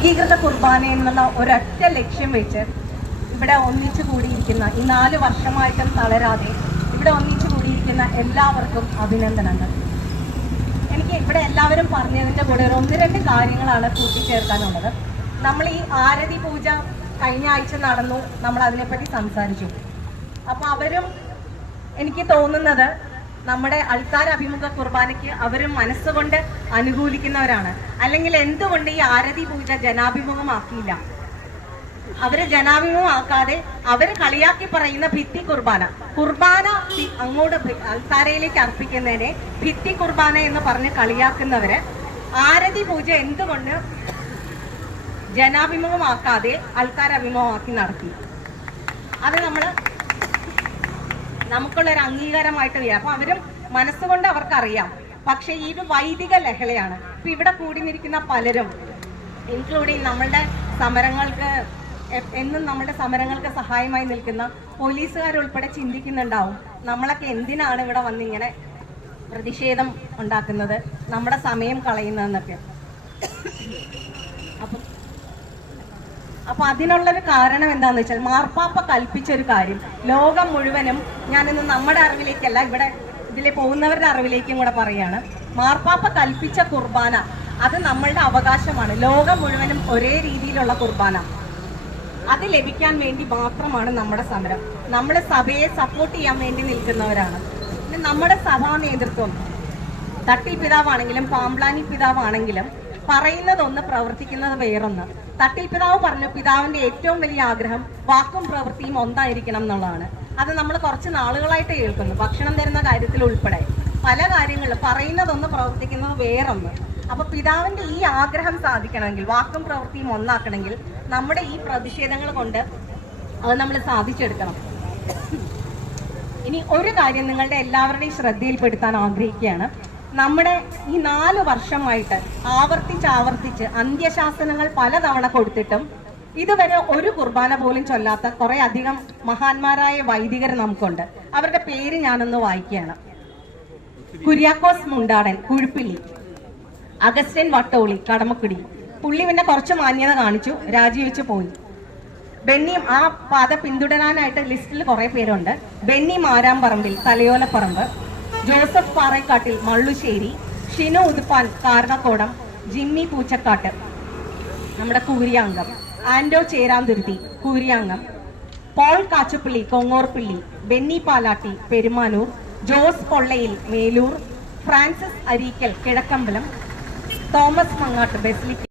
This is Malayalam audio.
ഏകീകൃത കുർബാന എന്നുള്ള ഒരൊറ്റ ലക്ഷ്യം വെച്ച് ഇവിടെ ഒന്നിച്ചു കൂടിയിരിക്കുന്ന ഈ 4 വർഷമായിട്ടും തളരാതെ ഇവിടെ ഒന്നിച്ചു കൂടിയിരിക്കുന്ന എല്ലാവർക്കും അഭിനന്ദനങ്ങൾ. എനിക്ക് ഇവിടെ എല്ലാവരും പറഞ്ഞതിൻ്റെ കൂടെ ഒരു 1-2 കാര്യങ്ങളാണ് കൂട്ടിച്ചേർക്കാനുള്ളത്. നമ്മൾ ഈ ആരതി പൂജ കഴിഞ്ഞ ആഴ്ച നടന്നു, നമ്മൾ അതിനെപ്പറ്റി സംസാരിച്ചു. അപ്പോൾ അവരും എനിക്ക് തോന്നുന്നത് നമ്മുടെ അൾത്താര അഭിമുഖ കുർബാനയ്ക്ക് അവരും മനസ്സുകൊണ്ട് അനുകൂലിക്കുന്നവരാണ്. അല്ലെങ്കിൽ എന്തുകൊണ്ട് ഈ ആരതി പൂജ ജനാഭിമുഖമാക്കിയില്ല? അവര് ജനാഭിമുഖമാക്കാതെ അവര് കളിയാക്കി പറയുന്ന ഭിത്തി കുർബാന അങ്ങോട്ട് അൾത്താരയിലേക്ക് അർപ്പിക്കുന്നതിനെ ഭിത്തി കുർബാന എന്ന് പറഞ്ഞ് കളിയാക്കുന്നവര് ആരതി പൂജ എന്തുകൊണ്ട് ജനാഭിമുഖമാക്കാതെ അൾത്താര അഭിമുഖമാക്കി നടത്തി? അത് നമുക്കുള്ളൊരു അംഗീകാരമായിട്ട് വരിക. അപ്പൊ അവരും മനസ്സുകൊണ്ട് അവർക്കറിയാം. പക്ഷെ ഈ ഒരു വൈദിക ലഹളയാണ്. ഇപ്പൊ ഇവിടെ കൂടി നിൽക്കുന്ന പലരും, ഇൻക്ലൂഡിങ് നമ്മളുടെ സമരങ്ങൾക്ക് സഹായമായി നിൽക്കുന്ന പോലീസുകാരുൾപ്പെടെ ചിന്തിക്കുന്നുണ്ടാവും, നമ്മളൊക്കെ എന്തിനാണ് ഇവിടെ വന്നിങ്ങനെ പ്രതിഷേധം ഉണ്ടാക്കുന്നത്, നമ്മുടെ സമയം കളയുന്നതെന്നൊക്കെ. അപ്പൊ അതിനുള്ളൊരു കാരണം എന്താന്ന് വെച്ചാൽ, മാർപ്പാപ്പ കൽപ്പിച്ചൊരു കാര്യം ലോകം മുഴുവനും, ഞാനിന്ന് നമ്മുടെ അറിവിലേക്കല്ല, ഇവിടെ ഇതിലെ പോകുന്നവരുടെ അറിവിലേക്കും കൂടെ പറയാണ്. മാർപ്പാപ്പ കൽപ്പിച്ച കുർബാന അത് നമ്മളുടെ അവകാശമാണ്. ലോകം മുഴുവനും ഒരേ രീതിയിലുള്ള കുർബാന അത് ലഭിക്കാൻ വേണ്ടി മാത്രമാണ് നമ്മുടെ സമരം. നമ്മൾ സഭയെ സപ്പോർട്ട് ചെയ്യാൻ വേണ്ടി നിൽക്കുന്നവരാണ്. നമ്മുടെ സഭാ നേതൃത്വം തട്ടിൽ പിതാവാണെങ്കിലും പാമ്പ്ലാനി പിതാവാണെങ്കിലും പറയുന്നതൊന്ന്, പ്രവർത്തിക്കുന്നത് വേറൊന്ന്. തട്ടിൽ പിതാവ് പറഞ്ഞു പിതാവിന്റെ ഏറ്റവും വലിയ ആഗ്രഹം വാക്കും പ്രവൃത്തിയും ഒന്നായിരിക്കണം എന്നുള്ളതാണ്. അത് നമ്മൾ കുറച്ച് നാളുകളായിട്ട് കേൾക്കുന്നു. ഭക്ഷണം തരുന്ന കാര്യത്തിൽ ഉൾപ്പെടെ പല കാര്യങ്ങളും പറയുന്നതൊന്ന്, പ്രവർത്തിക്കുന്നത് വേറൊന്ന്. അപ്പൊ പിതാവിന്റെ ഈ ആഗ്രഹം സാധിക്കണമെങ്കിൽ, വാക്കും പ്രവൃത്തിയും ഒന്നാക്കണമെങ്കിൽ നമ്മുടെ ഈ പ്രതിഷേധങ്ങൾ കൊണ്ട് അത് നമ്മൾ സാധിച്ചെടുക്കണം. ഇനി ഒരു കാര്യം നിങ്ങളുടെ എല്ലാവരുടെയും ശ്രദ്ധയിൽപ്പെടുത്താൻ ആഗ്രഹിക്കുകയാണ്. നമ്മുടെ ഈ 4 വർഷമായിട്ട് ആവർത്തിച്ച് അന്ത്യശാസനങ്ങൾ പലതവണ കൊടുത്തിട്ടും ഇതുവരെ ഒരു കുർബാന പോലും ചൊല്ലാത്ത കുറെ അധികം മഹാന്മാരായ വൈദികർ നമുക്കുണ്ട്. അവരുടെ പേര് ഞാനൊന്ന് വായിക്കുകയാണ്. കുര്യാക്കോസ് മുണ്ടാടൻ, കുഴുപ്പിള്ളി. അഗസ്റ്റിൻ വട്ടോളി, കടമക്കുടി. പുള്ളി പിന്നെ കുറച്ച് മാന്യത കാണിച്ചു, രാജിവെച്ച് പോയി. ബെന്നി, ആ പാത പിന്തുടരാനായിട്ട് ലിസ്റ്റിൽ കുറെ പേരുണ്ട്. ബെന്നി മാരാമ്പറമ്പിൽ, തലയോലപ്പറമ്പ്. ജോസഫ് പാറേക്കാട്ടിൽ, മള്ളുശ്ശേരി. ഷിനു ഉതുപ്പാൻ, കാരണക്കോടം. ജിമ്മി പൂച്ചക്കാട്ട്, നമ്മുടെ കൂരിയാംഗം. ആൻഡോ ചേരാന്തുരുത്തി, കൂരിയാംഗം. പോൾ കാച്ചുപ്പള്ളി, കൊങ്ങോർപ്പള്ളി. ബെന്നി പാലാട്ടി, പെരുമാനൂർ. ജോസ് പൊള്ളയിൽ, മേലൂർ. ഫ്രാൻസിസ് അരീക്കൽ, കിഴക്കമ്പലം. തോമസ് മങ്ങാട്ട്, ബെസ്ലിക്ക.